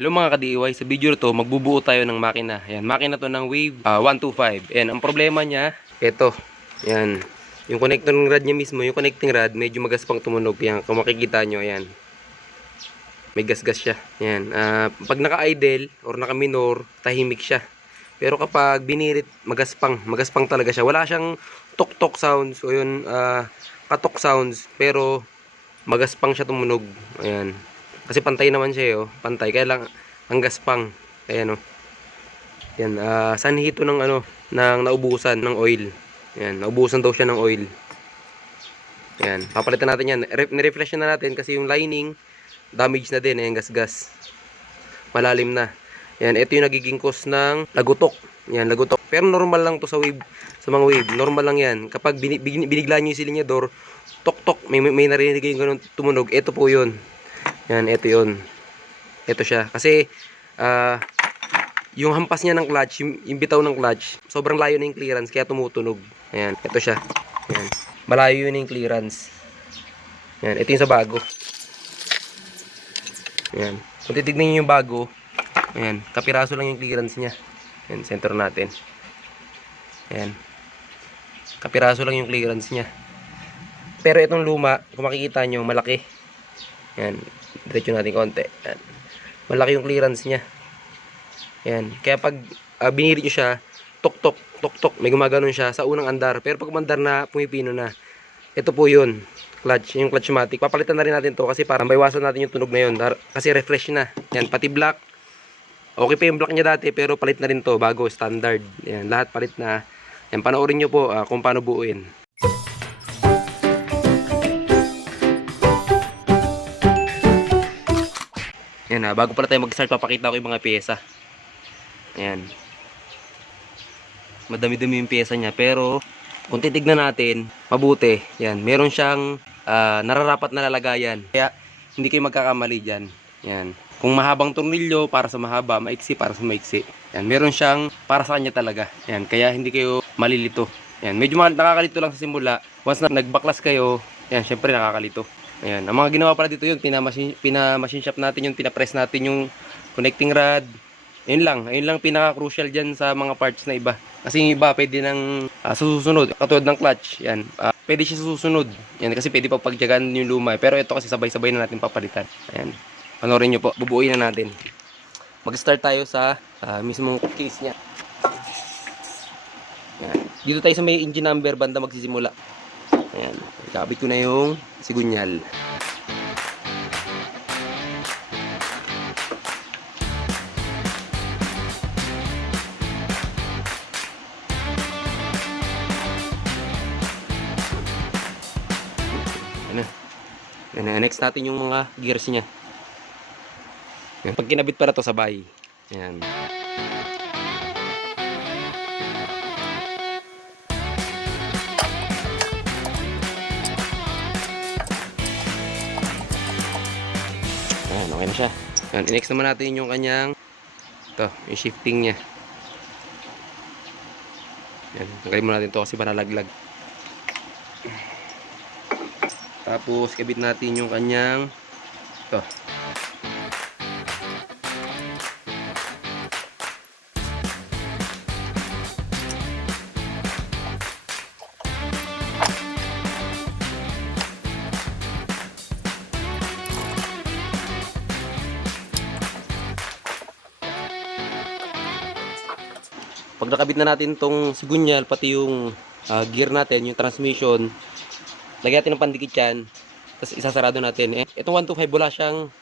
Hello mga ka-DIY, sa video to magbubuo tayo ng makina. Ayan, makina to ng Wave 125. Ayan, ang problema niya, ito. Ayan, yung connecting rod niya mismo, yung connecting rod, medyo magaspang tumunog. Ayan, kung makikita nyo, ayan. May gasgas siya. Ayan, pag naka-idle or naka-minor, tahimik siya. Pero kapag binirit, magaspang talaga siya. Wala siyang tok-tok sounds o yun, katok sounds, pero magaspang siya tumunog. Ayan. Kasi pantay naman siya, oh. Pantay. Kaya lang ang gaspang. Ayan, oh. Yan, sanhito ng ano, ng naubusan ng oil. Yan, naubusan daw siya ng oil. Yan, papalitan natin yan. Ni-refresh na natin kasi yung lining damage na din, ayan, gasgas. Malalim na. Yan, ito yung nagiging cause ng lagutok. Yan, lagutok. Pero normal lang to sa wave, sa mga wave. Normal lang yan. Kapag binigla nyo yung silinyador, tok-tok, may narinig yung ganun tumunog. Ito po yun. Yan, ito yun. Ito siya. Kasi, yung hampas niya ng clutch, yung bitaw ng clutch, sobrang layo na yung clearance, kaya tumutunog. Ayan, ito siya. Ayan. Malayo yun yung clearance. Ayan, ito yung sa bago. Ayan. Kung titignan nyo yung bago, ayan, kapiraso lang yung clearance niya. Ayan, center natin. Ayan. Kapiraso lang yung clearance niya. Pero itong luma, kung makikita nyo, malaki. Ayan. Diretso natin konti. Ayan. Malaki yung clearance niya. Ayan. Kaya pag binirit nyo siya, tok-tok, tok-tok, may gumaganon siya sa unang andar. Pero pag umandar na, pumipino na. Ito po yun. Clutch. Yung clutchmatic. Papalitan na rin natin to kasi para maiwasan natin yung tunog na yun. Kasi refresh na. Ayan. Pati block. Okay pa yung block niya dati, pero palit na rin to. Bago, standard. Ayan. Lahat palit na. Ayan. Panoorin nyo po kung paano buuin. Ayan, bago pala tayo mag-start, papakita ko yung mga pyesa. Ayan. Madami-dami yung pyesa niya, pero kung titignan natin, mabuti. Ayan, meron siyang nararapat na lalagayan. Kaya hindi kayo magkakamali dyan. Ayan. Kung mahabang tornilyo, para sa mahaba, maiksi para sa maiksi. Ayan, meron siyang para sa kanya talaga. Ayan, kaya hindi kayo malilito. Ayan, medyo nakakalito lang sa simula. Once na nagbaklas kayo, ayan, syempre nakakalito. Ayan, ang mga ginawa pala dito yun, pinamachine shop natin yun, pinapress natin yung connecting rod. Ayun lang pinaka-crucial dyan sa mga parts na iba. Kasi yung iba pwede nang susunod, katulad ng clutch, yan, pwede siya susunod. Yan, kasi pwede pa pagtyagaan yung luma. Pero ito kasi sabay-sabay na natin papalitan. Ayan, panoorin nyo po, bubuuin na natin. Mag-start tayo sa mismong case nya. Ayan. Dito tayo sa may engine number, banda magsisimula. Ayan, ikabit ko na yung sigunyal. Ayan, next natin yung mga gears nya. Ayan, pag kinabit para to sabay. Ayan. Ayan, okay na siya. Ayan, i-next naman natin yung kanyang yung shifting nya. Ayan, tanggalin mo natin to kasi panalaglag. Tapos kabit natin yung kanyang pag nakabit na natin tong sigunyal, pati yung gear natin, yung transmission, lagyan natin ng pandikit yan, tapos isasarado natin. Itong 125 wala siyang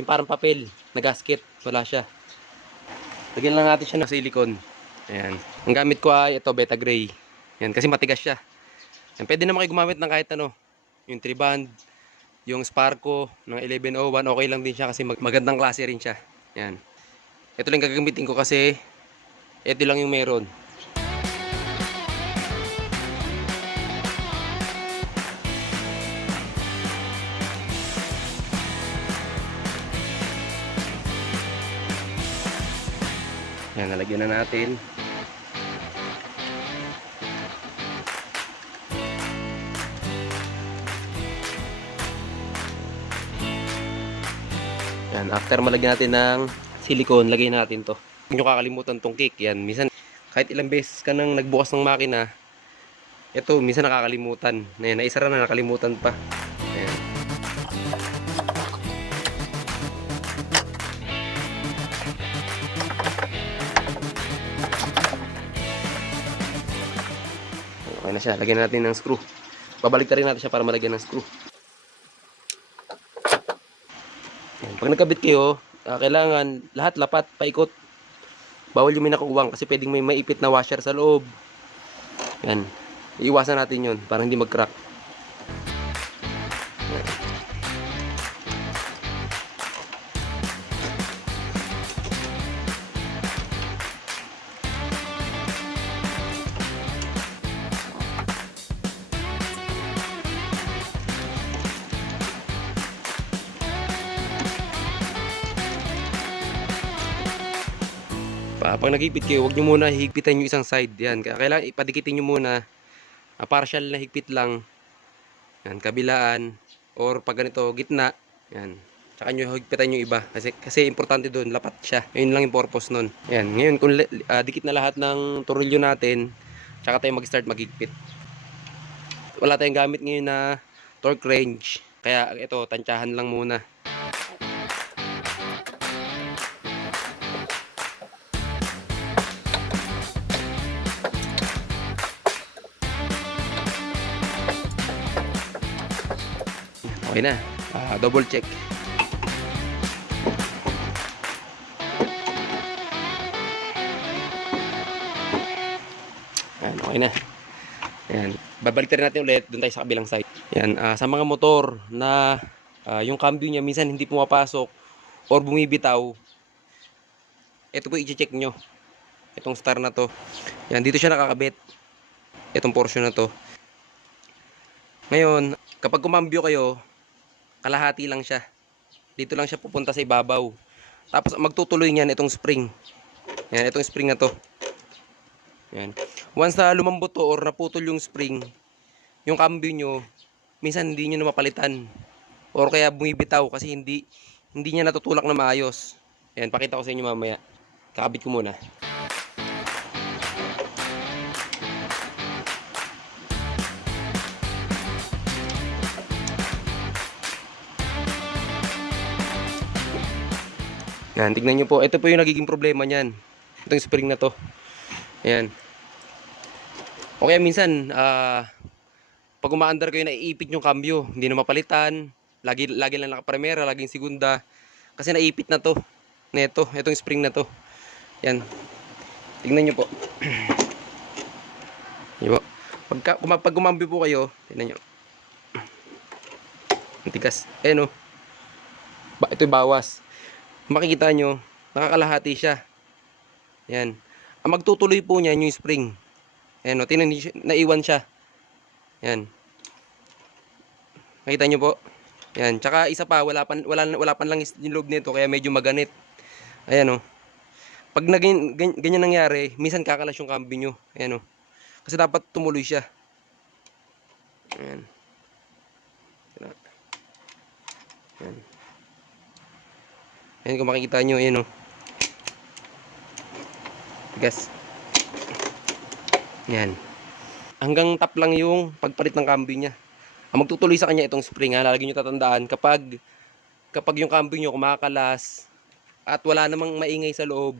yung parang papel na gasket, wala siya. Lagyan lang natin siya ng silicone. Ayan. Ang gamit ko ay ito, Beta Gray. Ayan, kasi matigas siya. Ayan, pwede naman kayo gumamit ng kahit ano, yung 3-band, yung Sparco ng 1101, okay lang din siya kasi magandang klase rin siya. Ayan. Ito lang gagamitin ko kasi ito lang yung meron. Yan, nalagyan na natin. Yan, Yan, after malagyan natin ng silicone, lagay natin to. Huwag nyo kakalimutan tong kick. Yan, minsan kahit ilang beses ka nang nagbukas ng makina, ito, minsan nakakalimutan. Ayan, naisara na, nakalimutan pa. Ayan. Okay na siya, lagyan natin ng screw. Babalik rin natin siya para malagyan ng screw. Ayan. Pag nagkabit kayo, kailangan lahat lapat, paikot. Bawal yung may nakuwang kasi pwedeng may maipit na washer sa loob. Yan. Iiwasan natin yun para hindi mag-crack. Pag nagigpit kayo, huwag nyo muna higpitan yung isang side. Yan. Kailangan ipadikitin nyo muna. Partial na higpit lang. Yan, kabilaan. Or pag ganito, gitna. Yan. Tsaka nyo higpitan yung iba. Kasi importante doon, lapat siya. Yun lang yung purpose nun. Yan. Ngayon, kung dikit na lahat ng tornilyo natin, tsaka tayo mag-start maghigpit. Wala tayong gamit ngayon na torque wrench. Kaya ito, tansyahan lang muna. Okay na, double check. Ayan, okay na. Ayan, babalik rin natin ulit doon tayo sa kabilang side. Ayan, sa mga motor na yung cambio niya minsan hindi pumapasok or bumibitaw, ito po i-check nyo. Itong star na to. Ayan, dito siya nakakabit. Itong portion na to. Ngayon, kapag kumambyo kayo, kalahati lang siya. Dito lang siya pupunta sa ibabaw. Tapos magtutuloy niyan itong spring. Yan, itong spring na to. Yan. Once na lumambot to or naputol yung spring, yung cambio nyo, minsan hindi nyo na mapalitan. Or kaya bumibitaw kasi hindi niya natutulak na maayos. Yan, pakita ko sa inyo mamaya. Kakabit ko muna. Yan, tignan nyo po. Ito po yung nagiging problema niyan. Itong spring na to. Ayan. O kaya minsan, pag umaandar kayo, naiipit yung cambio. Hindi na mapalitan. Lagi lang naka-primera, laging segunda. Kasi naiipit na to. Neto, itong spring na to. Yan. Tignan nyo po. Yan po. Pag kumambyo po kayo, tignan nyo. Antigas. Ayan o. Ito yung bawas. Makikita nyo, nakakalahati siya. Yan. Ang magtutuloy po niyan yung spring. Ayan o, tingnan nyo, naiwan siya. Yan. Makita nyo po. Yan. Tsaka isa pa, wala pa lang yung loob nito, kaya medyo maganit. Ayan o. Pag ganyan nangyari, minsan kakalas yung cambio nyo. Ayan o. Kasi dapat tumuloy siya. Ayan. Ayan. Ayan kung makikita nyo, ayan o. Tigas. Ayan. Hanggang top lang yung pagpalit ng cambio niya. Ang magtutuloy sa kanya itong spring, ha. Lagi nyo tatandaan, kapag yung cambio nyo kumakalas at wala namang maingay sa loob.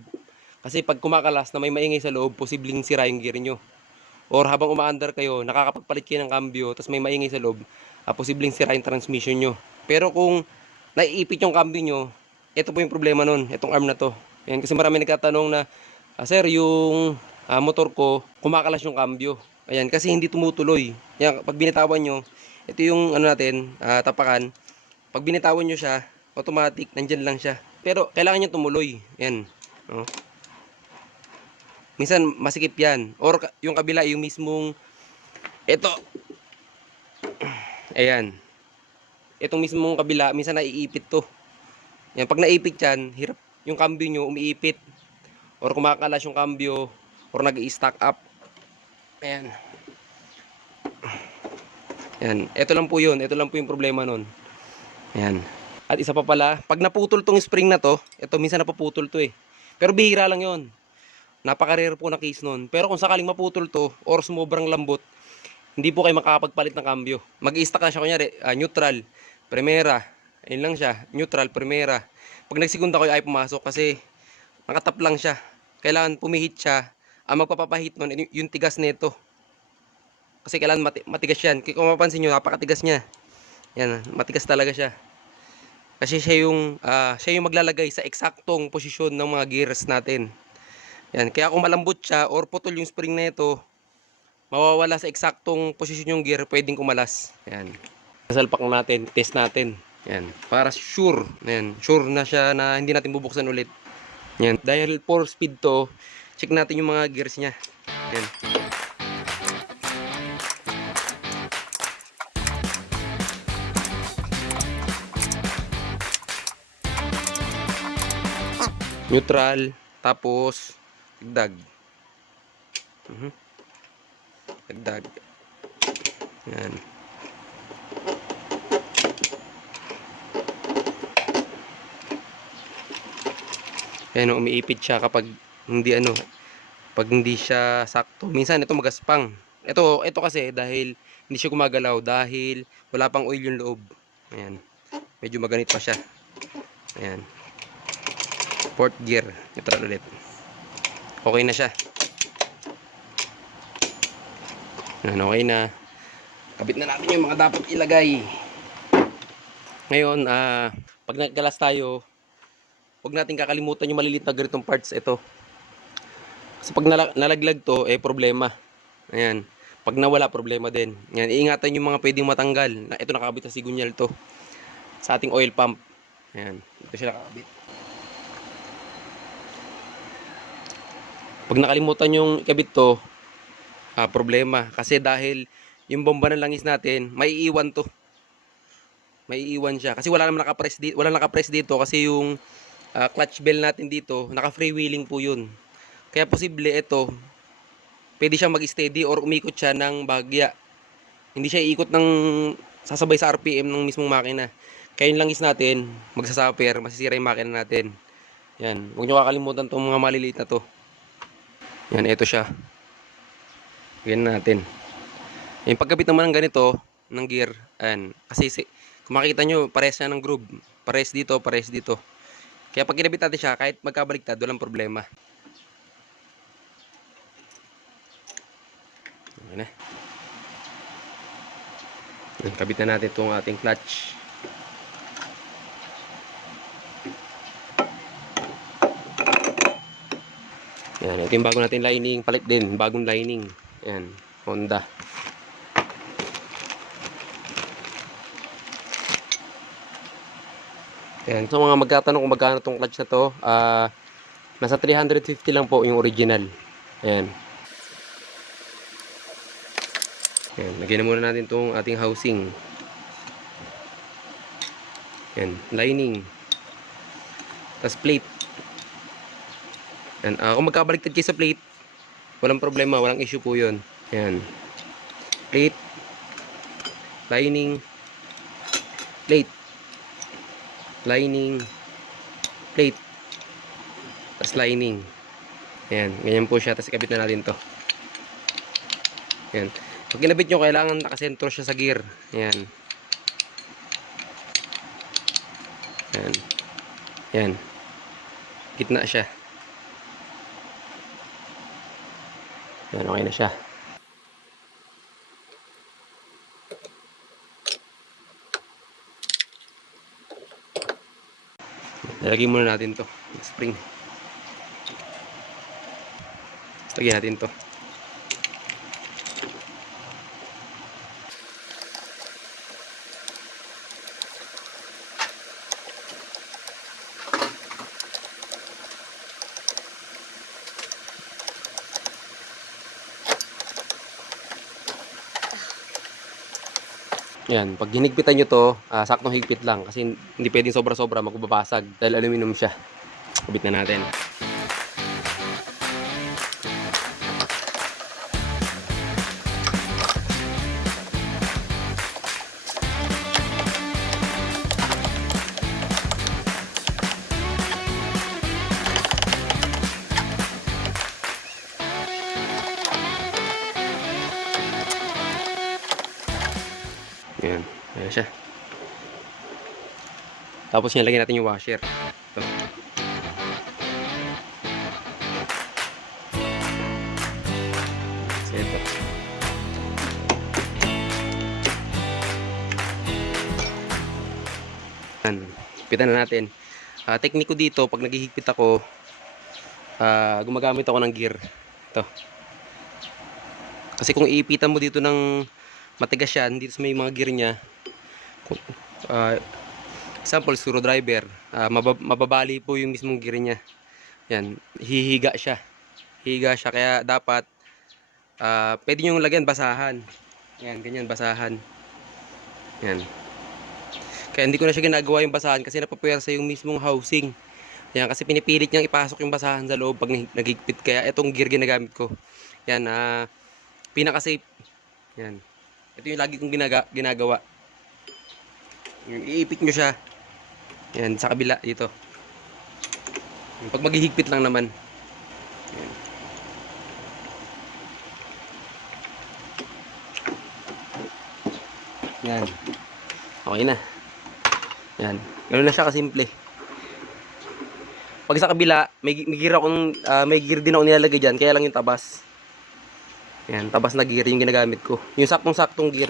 Kasi pag kumakalas na may maingay sa loob, posibleng sira yung gear nyo. Or habang umaandar kayo, nakakapagpalit kayo ng cambio, tapos may maingay sa loob, posibleng sira yung transmission nyo. Pero kung naiipit yung cambio nyo, ito po yung problema nun, itong arm na to. Ayan, kasi marami nagtatanong na, sir, yung motor ko, kumakalas yung cambio. Ayan, kasi hindi tumutuloy. Yan, pag binitawan nyo, ito yung ano natin, tapakan. Pag binitawan nyo siya, automatic, nandyan lang siya. Pero kailangan nyo tumuloy. Ayan. Oh. Minsan, masikip yan. Or yung kabila, yung mismong, ito. Ayan. Itong mismong kabila, minsan naiipit to. Yan, pag naipit yan, hirap yung cambio nyo, umiipit. Or kumakalas yung cambio, or nag-i-stack up. Ayan. Yan, ito lang po yun. Ito lang po yung problema nun. Ayan. At isa pa pala, pag naputol tong spring na to, ito minsan napuputol to eh. Pero bihira lang yon. Napaka-rare po na case nun. Pero kung sakaling maputol to, or sumobrang lambot, hindi po kayo makakapagpalit ng cambio. Mag-i-stack na siya kunyari, neutral, primera, ayun lang siya, neutral, primera. Pag nagsigunda ko ay pumasok kasi nakatap lang siya. Kailangan pumihit siya. Ang magpapapahit nun, yung tigas nito. Kasi kailangan matigas yan. Kung mapansin nyo, napakatigas niya. Yan, matigas talaga siya. Kasi siya yung maglalagay sa eksaktong posisyon ng mga gears natin. Yan, kaya kung malambot siya or putol yung spring na ito, mawawala sa eksaktong posisyon yung gear, pwedeng kumalas. Yan. Salpak natin, test natin. Yan, para sure. Yan, sure na siya na hindi natin bubuksan ulit. Yan, dahil 4 speed to, check natin yung mga gears niya. Yan. Neutral, tapos dagdag. Dagdag. Yan. Ayan, umiipit siya kapag hindi pag hindi siya sakto. Minsan ito magaspang. Ito kasi dahil hindi siya gumagalaw dahil wala pang oil yung loob. Ayan. Medyo maganit pa siya. Ayan. Fourth gear, neutral ulit. Okay na siya. Okay na. Kabit na natin yung mga dapat ilagay. Ngayon, pag naggalas tayo, huwag natin kakalimutan yung maliliit na ganitong parts ito. Kasi pag nalaglag to, problema. Ayan. Pag nawala, problema din. Ayan, iingatan yung mga pwedeng matanggal. Ito nakakabit sa sigunyal to. Sa ating oil pump. Ayan. Ito siya nakakabit. Pag nakalimutan yung ikabit to, problema. Kasi dahil yung bomba ng langis natin, maiiwan to. Maiiwan siya. Kasi wala naman nakapress dito kasi yung clutch bell natin dito, naka-freewheeling po yun. Kaya posible ito, pwede siyang mag-steady or umikot siya ng bagya. Hindi siya iikot ng sasabay sa RPM ng mismong makina. Kaya yung langis natin, magsasuffer, masisira yung makina natin. Yan. Huwag nyo kakalimutan itong mga maliliit na to. Yan, ito siya. Ganyan natin. Yung pagkabit naman ng ganito, ng gear, ayan. Kasi kung makikita nyo, pares na ng groove. Pares dito, pares dito. Kaya pag kinabit natin siya, kahit magkabaliktad, walang problema. Okay na. Kabit na natin itong ating clutch. Yan, ito yung bago natin lining. Palit din, bagong lining. Yan, Honda. Yan, so mga magkatanong kung magkano itong clutch na to, nasa 350 lang po yung original. Yan. Yan, lagyan na muna natin itong ating housing. Yan, lining. Tapos plate. Yan, kung magkabaliktad kayo sa plate, walang problema, walang issue po yun. Yan. Plate. Lining. Plate. Lining. Plate. Tapos lining. Yan, ganyan po siya. Tapos ikabit na natin to. Yan. Pag kinabit nyo, kailangan nakasentro siya sa gear. Yan. Yan. Yan. Gitna siya. Yan, okay na siya. Lalagyan muna natin to, spring. Lagyan natin to. Yan, pag hinigpitan nyo to, saktong higpit lang kasi hindi pwedeng sobra-sobra, magbabasag dahil aluminum siya. Kabit na natin. Ayan. Ayan siya. Tapos nilagyan natin yung washer. Ito. So, ito. Ayan. Hipitan na natin. Teknik ko dito, pag naghihigpit ako, gumagamit ako ng gear. Ito. Kasi kung iipitan mo dito ng matigas yan, dito sa may mga gear niya, example, screwdriver, mababali po yung mismong gear niya. Yan, hihiga siya. Hihiga siya, kaya dapat, pwede nyo lagyan basahan. Yan, ganyan, basahan. Yan. Kaya hindi ko na siya ginagawa yung basahan kasi napapuwersa yung mismong housing. Yan, kasi pinipilit niyang ipasok yung basahan sa loob pag naghigpit. Kaya itong gear ginagamit ko. Yan, pinaka-safe. Yan. Ito yung lagi kong ginagawa. Yung iipit nyo siya. Yan, sa kabila dito. Pag maghihigpit lang naman. Yan. Okay na. Yan. Ganoon na siya kasimple. Pag sa kabila, may gear akong, may gear din ako nilalagay dyan. Kaya lang yung tabas. Yan, tabas na gear yung ginagamit ko. Yung saktong-saktong gear.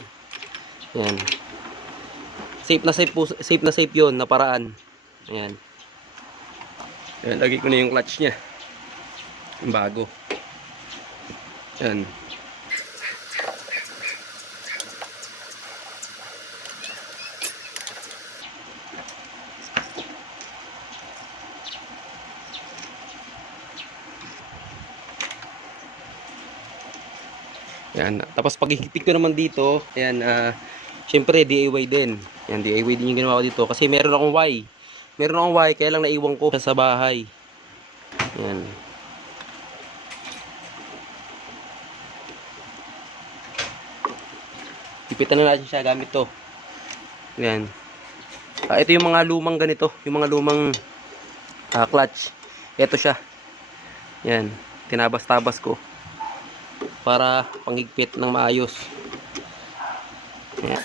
Yan. Safe na safe yun na paraan. Ayan. Ayan, lagay ko na yung clutch niya. Yung bago. Ayan. Ayan. Tapos pag ihigpit ko naman dito, ayan, syempre DIY din. Ayan, DIY din yung ginawa ko dito. Kasi meron akong Y. Meron akong Y, kaya lang naiwan ko sa bahay. Ayan. Hipitan na natin siya gamit to. Ayan. Ito yung mga lumang ganito. Yung mga lumang clutch. Ito siya. Ayan. Tinabas-tabas ko. Para panghigpit ng maayos. Ayan.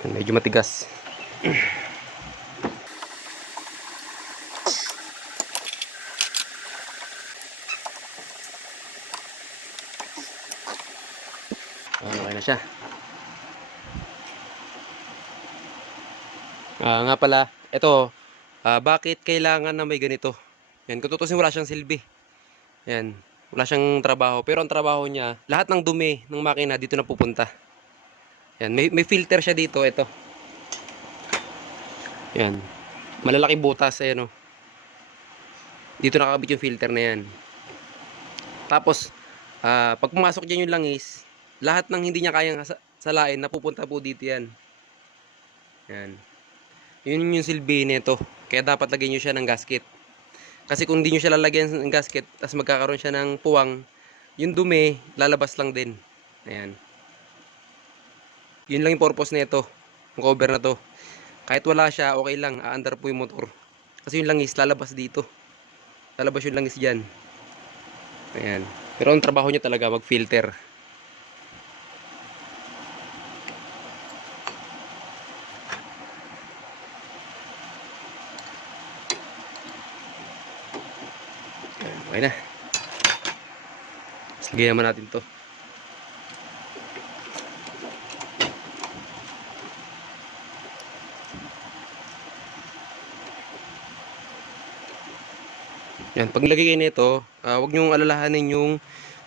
Ayan, medyo matigas. Okay na siya. Nga pala, ito, bakit kailangan na may ganito? Yan, kung tutusin wala siyang silbi. Yan, wala siyang trabaho. Pero ang trabaho niya, lahat ng dumi ng makina dito na pupunta. Yan, may filter siya dito, ito. Yan, malalaki butas, ayan o. Dito nakakabit yung filter na yan. Tapos, pag pumasok dyan yung langis, lahat ng hindi niya kayang salain, napupunta po dito yan. Yan. Yun yung silbi nito. Kaya dapat lagyan nyo siya ng gasket. Kasi kung hindi nyo siya lalagyan ng gasket, tapos magkakaroon siya ng puwang, yung dumi, lalabas lang din. Ayan. Yun lang yung purpose nito. Yung cover na to. Kahit wala siya, okay lang. Aandar po yung motor. Kasi yung langis, lalabas dito. Lalabas yung langis dyan. Ayan. Pero ang trabaho nyo talaga, mag-filter. Okay na. Sige naman natin to. Yan, pag nilagay kayo nito, huwag nyo alalahanin yung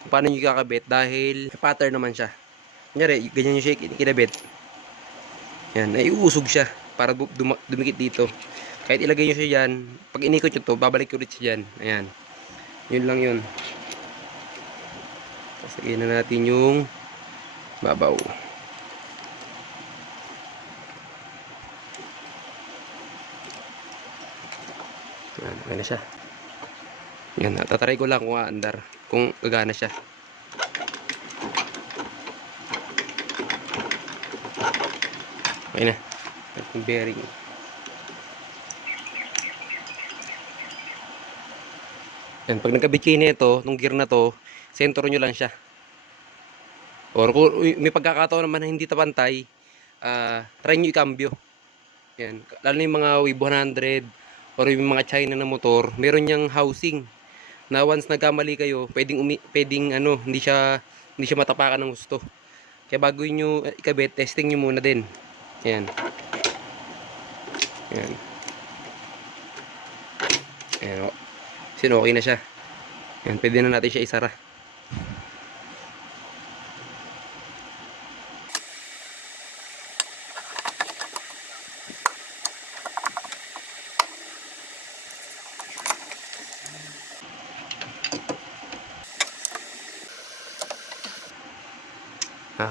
kung paano nyo kakabit dahil pattern naman siya. Kunyari, ganyan yung shake, kinabit. Yan, naiusog siya para dumikit dito. Kahit ilagay nyo siya dyan, pag inikot nyo to, babalik ulit siya dyan. Ayan. Yun lang yun. Tapos lagyan na natin yung babaw. Ayan, okay na siya. Yan, tatry ko lang kung aandar, kung gagana siya. Okay na. Yung bearing. Yan, pag nagkabit kayo nito, nung gear na to, sentro nyo lang siya. Or kung may pagkakataon naman na hindi tapantay, try nyo ikambyo. Yan. Lalo yung mga Wave 100 or yung mga China na motor, meron niyang housing na once nagkamali kayo, pwedeng hindi siya matapakan ng gusto. Kaya bago nyo ikabit, testing nyo muna din. Yan. Yan. Ayan, okay na siya. Yan, pwede na natin siya isara.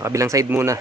Kabilang side muna.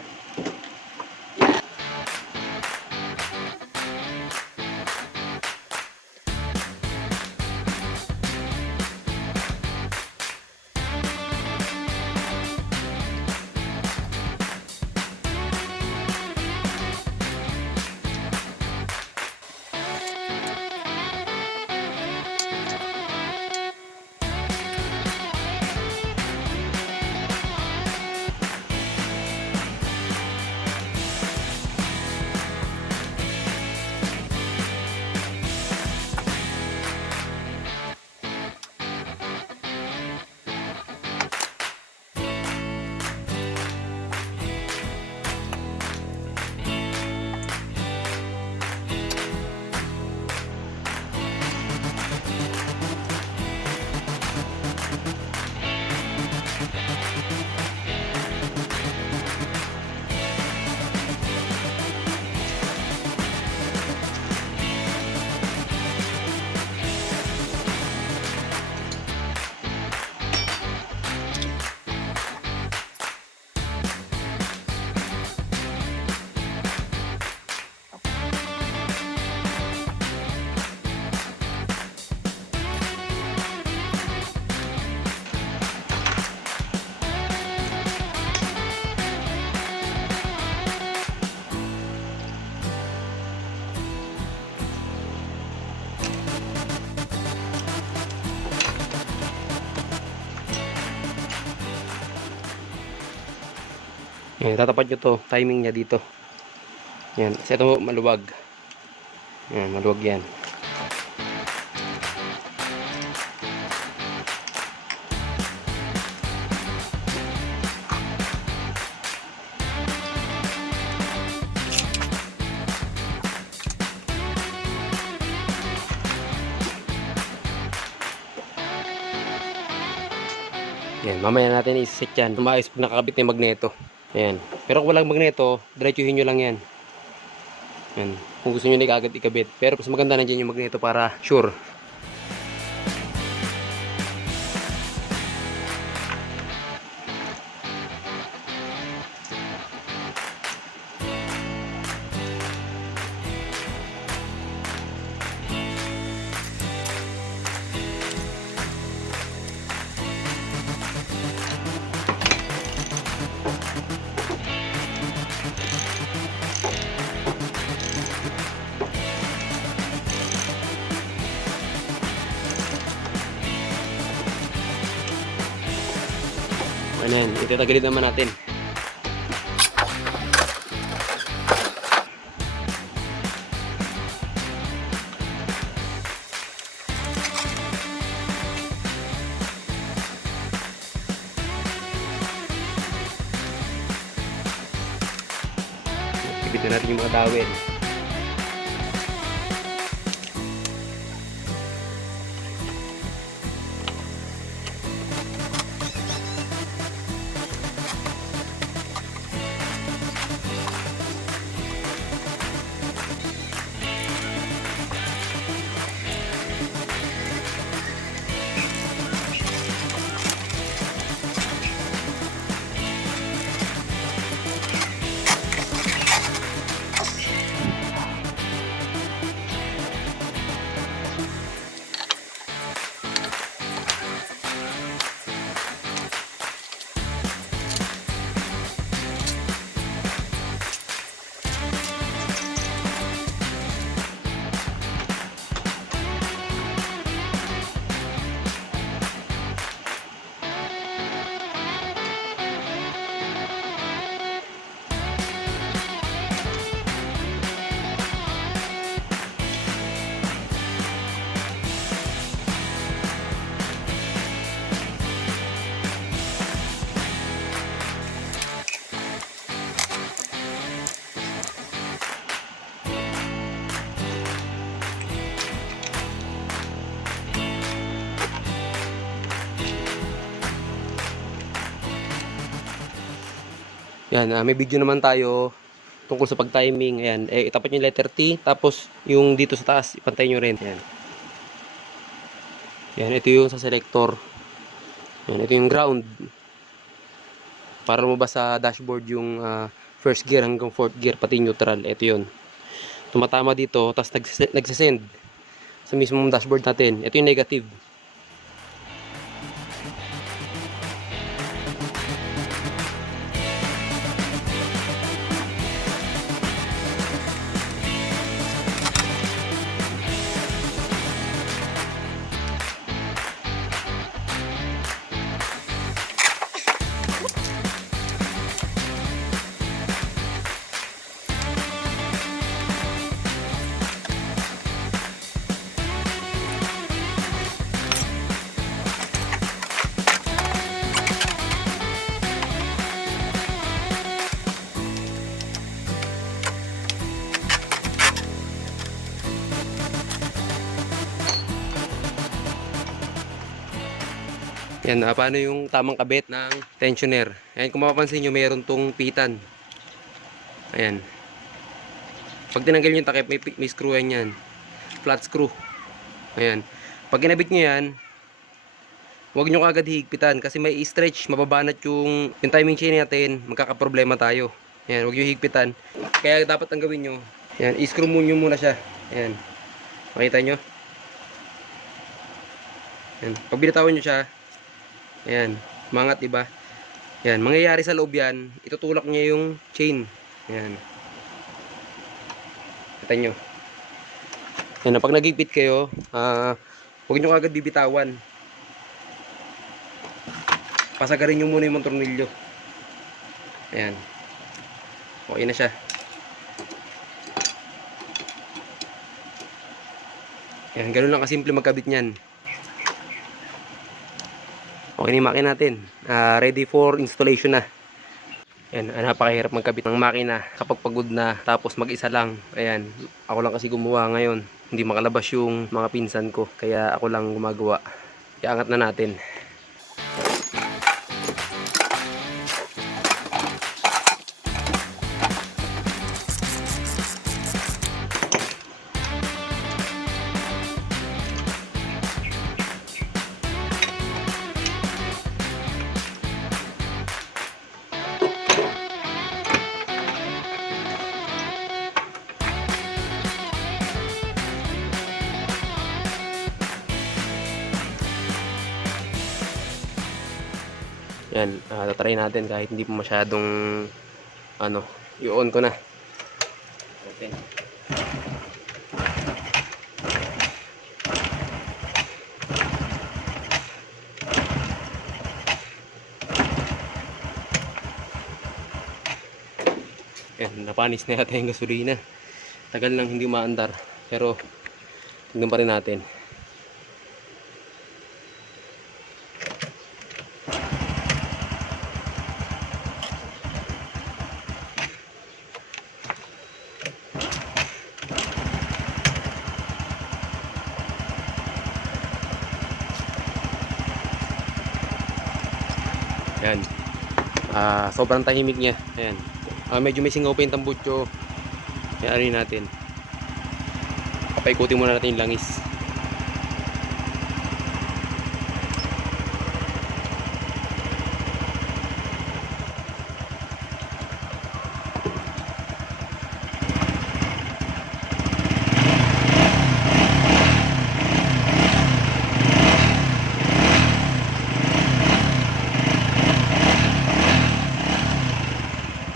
Yan, tatapat nyo to, timing niya dito. Yan, kasi ito maluwag. Yan, maluwag yan. Yan, mamaya natin i-set yan. Maayos pag nakakabit na yung magneto. Ayan. Pero kung walang magneto, diretsuhin nyo lang yan. Ayan. Kung gusto nyo na agad ikabit. Pero mas maganda nandiyan yung magneto para sure. Ayan, itatagalid naman natin. Ibitin natin yung mga dawel. Yan, may video naman tayo tungkol sa pag-timing. Ayan, itapat nyo yung letter T, tapos yung dito sa taas, ipantay nyo rin. Ayan. Yan, ito yung sa selector. Yan, ito yung ground. Para lumabas sa dashboard yung first gear hanggang fourth gear, pati neutral. Ito yun. Tumatama dito, tapos nagsisend sa mismong dashboard natin. Ito yung negative. Yan, paano yung tamang kabit ng tensioner. Ayan, kung mapapansin nyo, mayroon tong pitan. Ayan. Pag tinanggal nyo yung takip, may screw yan. Flat screw. Ayan. Pag kinabit nyo yan, huwag nyo kagad higpitan kasi may stretch, mababanat yung timing chain natin, magkakaproblema tayo. Ayan, huwag nyo higpitan. Kaya dapat ang gawin nyo, ayan, i-screw nyo muna siya. Ayan. Makita nyo? Ayan. Pag binatawan nyo siya, ayan, mangat, diba? Ayan, mangyayari sa loob yan, itutulak niya yung chain. Ayan. Kita nyo. Ayan, pag nagigpit kayo, huwag nyo agad bibitawan. Pasagarin nyo muna yung mga tornilyo. Ayan. Okay na siya. Ayan, ganun lang kasimple magkabit nyan. Okay na yung makina natin. Ready for installation na. Ayan, napakahirap magkabit ng makina kapag pagod na tapos mag-isa lang. Ayan, ako lang kasi gumawa ngayon. Hindi makalabas yung mga pinsan ko. Kaya ako lang gumagawa. Iangat na natin. Yan, tatry natin kahit hindi pa masyadong i-on ko na. Okay. Yan, napanis na yata yung gasolina. Tagal lang hindi umaandar. Pero, tignan pa rin natin. Ayan. Sobrang tahimik niya. Ayan. Medyo may singaw pa yung tambutso. Kaya ano natin. Paikutin muna natin yung langis.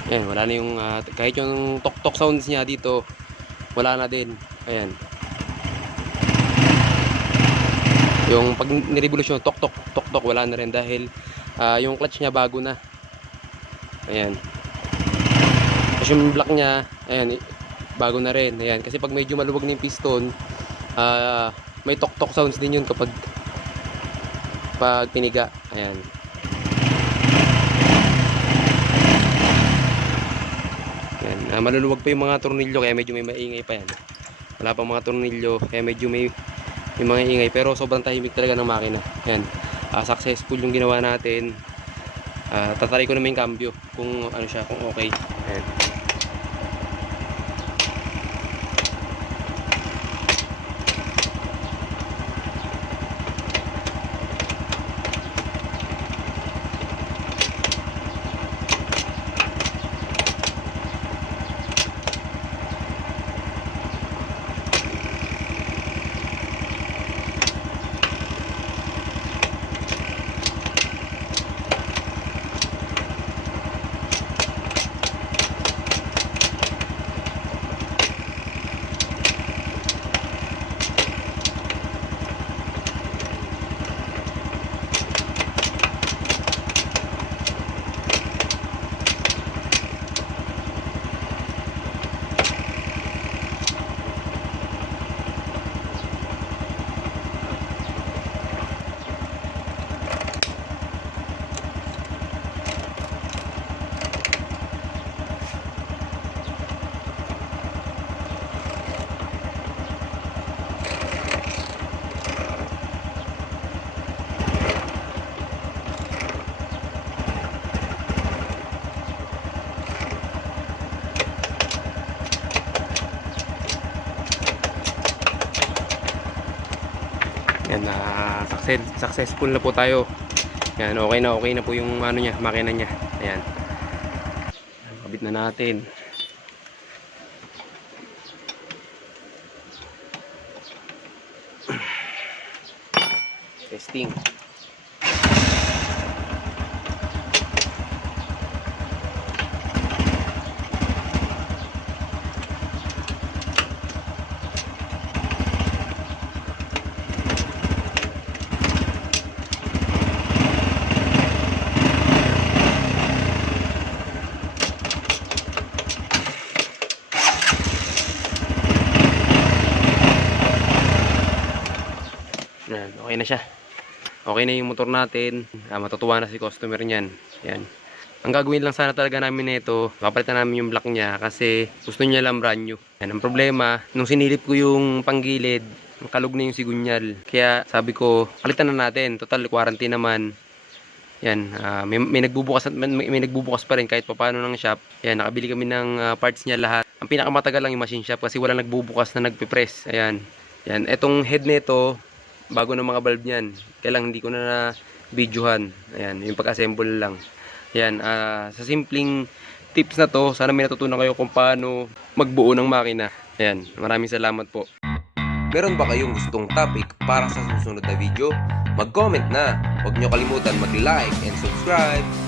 Ayan, wala na yung kahit yung tok-tok sounds niya dito, wala na din. Ayan. Yung pag nirevolusyon, tok-tok, tok-tok, wala na rin dahil yung clutch niya bago na. Ayan. Tapos yung block niya, ayan, bago na rin. Ayan, kasi pag medyo maluwag na yung piston, may tok-tok sounds din yun kapag piniga. Ayan. Maluluwag pa yung mga tornilyo kaya medyo may maingay pa yan. Wala pang mga tornilyo kaya medyo may mga ingay pero sobrang tahimik talaga ng makina. Ayan. Successful yung ginawa natin. Tatry ko naman yung cambio kung ano siya, kung okay. Ayan. Yan, successful na po tayo. Yan, okay na po yung ano niya, makina niya. Ayan. Kabit na natin. Testing. Yan, okay na siya. Okay na yung motor natin. Matutuwa na si customer niyan. Yan. Ang gagawin lang sana talaga namin nito, papalitan namin yung block niya kasi gusto niya lang brand new. Yan ang problema. Nung sinilip ko yung panggilid, kalug na yung sigunyal. Kaya sabi ko, palitan na natin. Total quarantine naman. Yan, may nagbubukas pa rin kahit papaano ng shop. Yan, nakabili kami ng parts niya lahat. Ang pinakamatagal lang yung machine shop kasi wala nagbubukas na nagpe-press. Ayan. Yan, etong head nito bago ng mga valve niyan. Kaya lang hindi ko na videohan. Ayan, yung pag-assemble lang. Ayan, sa simpleng tips na to, sana may natutunan kayo kung paano magbuo ng makina. Ayan, maraming salamat po. Meron ba kayong gustong topic para sa susunod na video? Mag-comment na! Huwag nyo kalimutan mag-like and subscribe!